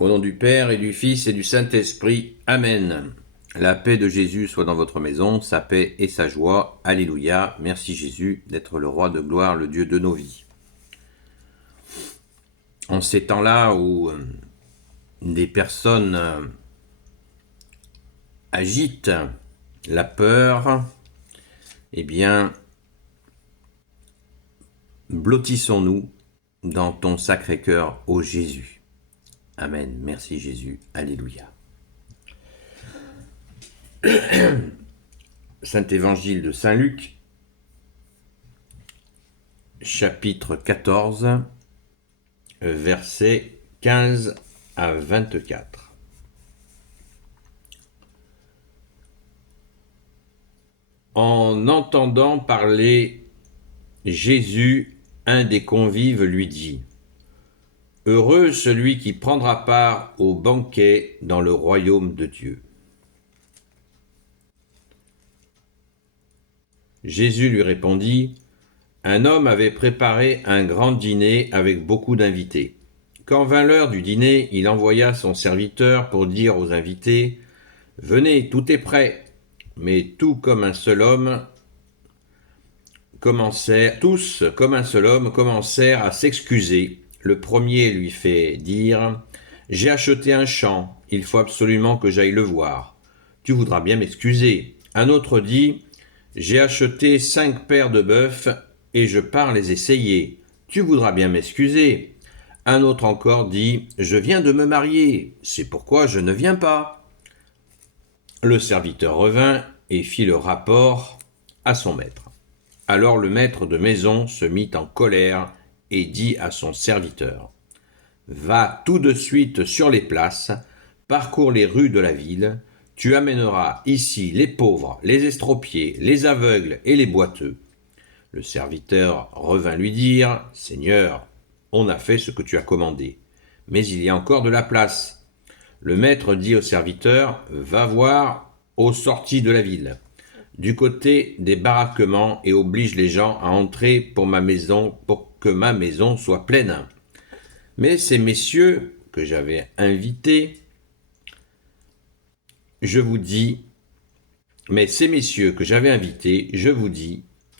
Au nom du Père et du Fils et du Saint-Esprit. Amen. La paix de Jésus soit dans votre maison, sa paix et sa joie. Alléluia. Merci Jésus d'être le roi de gloire, le Dieu de nos vies. En ces temps-là où des personnes agitent la peur, eh bien, blottissons-nous dans ton sacré cœur, ô Jésus. Amen. Merci Jésus. Alléluia. Saint Évangile de Saint Luc, chapitre 14, versets 15 à 24. En entendant parler Jésus, un des convives lui dit : « Heureux celui qui prendra part au banquet dans le royaume de Dieu. » Jésus lui répondit : « Un homme avait préparé un grand dîner avec beaucoup d'invités. Quand vint l'heure du dîner, il envoya son serviteur pour dire aux invités : « Venez, tout est prêt. » Mais tous comme un seul homme commencèrent à s'excuser. Le premier lui fait dire : « J'ai acheté un champ, il faut absolument que j'aille le voir. Tu voudras bien m'excuser. » Un autre dit : « J'ai acheté 5 paires de bœufs et je pars les essayer. Tu voudras bien m'excuser. » Un autre encore dit : « Je viens de me marier, c'est pourquoi je ne viens pas. » Le serviteur revint et fit le rapport à son maître. Alors le maître de maison se mit en colère et dit à son serviteur : « Va tout de suite sur les places, parcours les rues de la ville, tu amèneras ici les pauvres, les estropiés, les aveugles et les boiteux. » Le serviteur revint lui dire : « Seigneur, on a fait ce que tu as commandé, mais il y a encore de la place. » Le maître dit au serviteur : « Va voir aux sorties de la ville, du côté des baraquements, et oblige les gens à entrer pour que ma maison soit pleine. » Mais ces messieurs que j'avais invités, je vous dis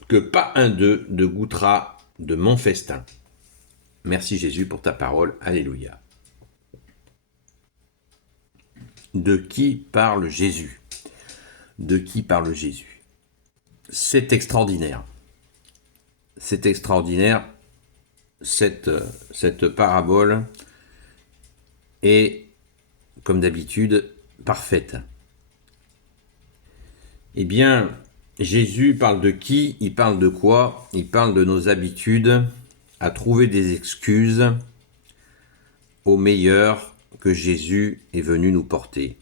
que pas un d'eux ne goûtera de mon festin. Merci Jésus pour ta parole. Alléluia. De qui parle Jésus ? De qui parle Jésus ? C'est extraordinaire. C'est extraordinaire, cette parabole est, comme d'habitude, parfaite. Eh bien, Jésus parle de qui ? Il parle de quoi ? Il parle de nos habitudes à trouver des excuses au meilleur que Jésus est venu nous porter.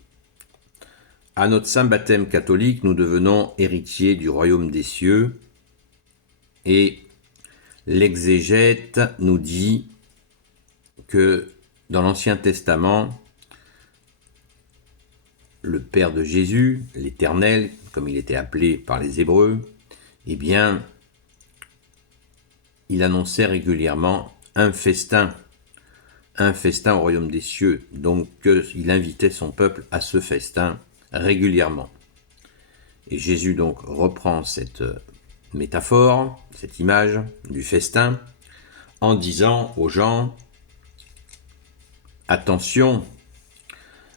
À notre saint baptême catholique, nous devenons héritiers du royaume des cieux, et l'exégète nous dit que dans l'Ancien Testament, le Père de Jésus, l'Éternel, comme il était appelé par les Hébreux, eh bien, il annonçait régulièrement un festin au royaume des cieux. Donc, il invitait son peuple à ce festin régulièrement. Et Jésus donc reprend cette métaphore, cette image du festin, en disant aux gens : attention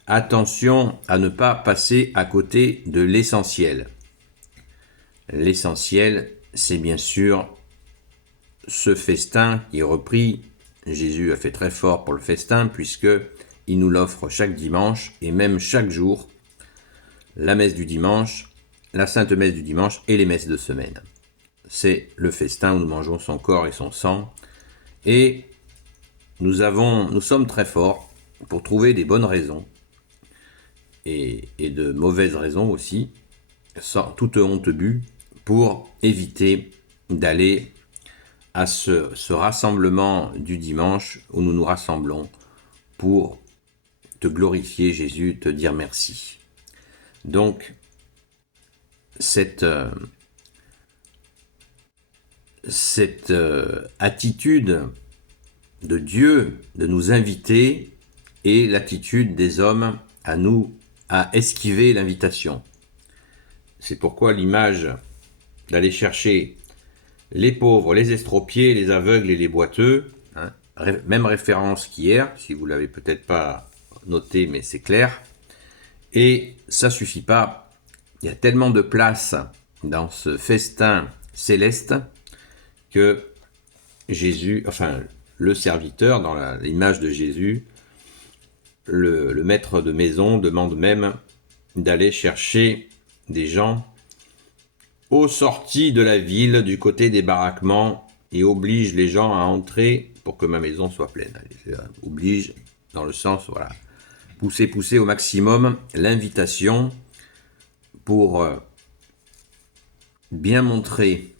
à ne pas passer à côté de l'essentiel. L'essentiel, c'est bien sûr ce festin qui est repris. Jésus a fait très fort pour le festin, puisqu'il nous l'offre chaque dimanche, et même chaque jour, la messe du dimanche, la sainte messe du dimanche et les messes de semaine. C'est le festin où nous mangeons son corps et son sang, et nous sommes très forts pour trouver des bonnes raisons, et de mauvaises raisons aussi, sans toute honte but, pour éviter d'aller à ce rassemblement du dimanche où nous nous rassemblons pour te glorifier, Jésus, te dire merci. Donc, cette attitude de Dieu de nous inviter et l'attitude des hommes à esquiver l'invitation. C'est pourquoi l'image d'aller chercher les pauvres, les estropiés, les aveugles et les boiteux, hein, même référence qu'hier, si vous ne l'avez peut-être pas noté, mais c'est clair, et ça suffit pas. Il y a tellement de place dans ce festin céleste que Jésus, enfin le serviteur, dans l'image de Jésus, le maître de maison demande même d'aller chercher des gens aux sorties de la ville, du côté des baraquements, et oblige les gens à entrer pour que ma maison soit pleine. Oblige dans le sens, voilà, pousser au maximum l'invitation pour bien montrer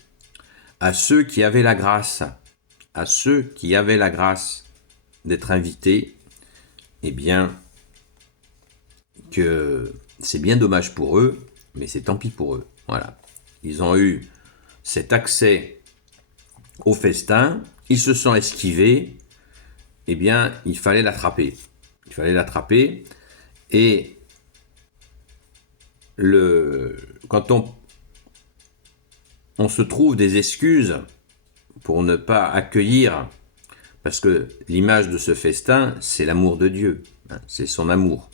à ceux qui avaient la grâce, d'être invités, eh bien, que c'est bien dommage pour eux, mais c'est tant pis pour eux. Voilà. Ils ont eu cet accès au festin, ils se sont esquivés, eh bien, il fallait l'attraper. Et quand on se trouve des excuses pour ne pas accueillir, parce que l'image de ce festin, c'est l'amour de Dieu, hein, c'est son amour.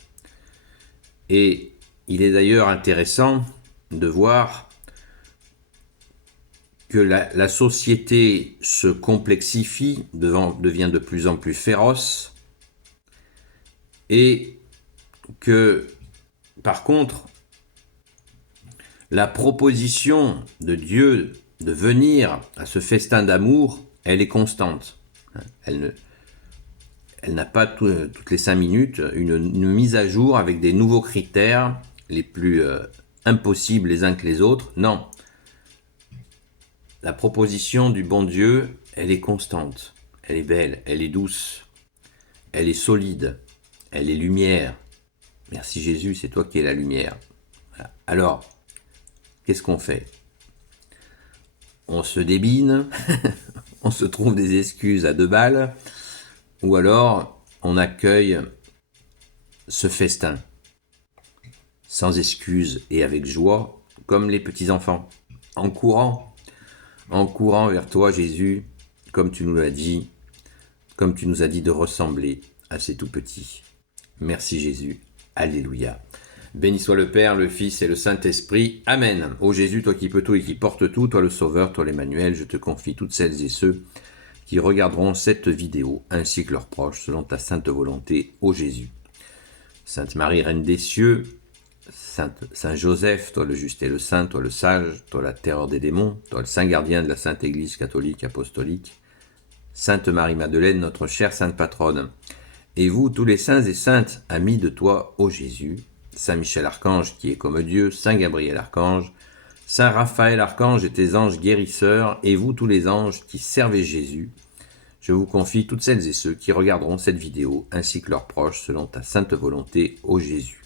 Et il est d'ailleurs intéressant de voir que la société se complexifie, devient de plus en plus féroce, et que, par contre, la proposition de Dieu de venir à ce festin d'amour, elle est constante. Elle n'a pas toutes les 5 minutes une mise à jour avec des nouveaux critères les plus impossibles les uns que les autres. Non. La proposition du bon Dieu, elle est constante, elle est belle, elle est douce, elle est solide, elle est lumière. Merci Jésus, c'est toi qui es la lumière. Voilà. Alors, qu'est-ce qu'on fait? On se débine, on se trouve des excuses à 2 balles, ou alors on accueille ce festin, sans excuses et avec joie, comme les petits-enfants, en courant vers toi, Jésus, comme tu nous as dit de ressembler à ces tout-petits. Merci Jésus, alléluia. Béni soit le Père, le Fils et le Saint-Esprit. Amen. Ô Jésus, toi qui peux tout et qui portes tout, toi le Sauveur, toi l'Emmanuel, je te confie toutes celles et ceux qui regarderont cette vidéo, ainsi que leurs proches, selon ta sainte volonté, ô Jésus. Sainte Marie, Reine des cieux, Saint Joseph, toi le juste et le saint, toi le sage, toi la terreur des démons, toi le saint gardien de la Sainte Église catholique apostolique, Sainte Marie-Madeleine, notre chère sainte patronne, et vous, tous les saints et saintes, amis de toi, ô Jésus, Saint Michel Archange, qui est comme Dieu, Saint Gabriel Archange, Saint Raphaël Archange et tes anges guérisseurs, et vous, tous les anges qui servez Jésus, je vous confie toutes celles et ceux qui regarderont cette vidéo, ainsi que leurs proches, selon ta sainte volonté, ô Jésus.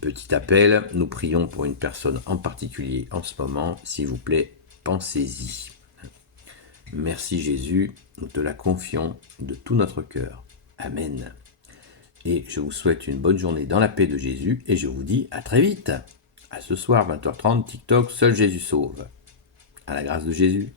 Petit appel, nous prions pour une personne en particulier en ce moment, s'il vous plaît, pensez-y. Merci Jésus, nous te la confions de tout notre cœur. Amen. Et je vous souhaite une bonne journée dans la paix de Jésus et je vous dis à très vite. À ce soir, 20h30, TikTok, Seul Jésus sauve. À la grâce de Jésus.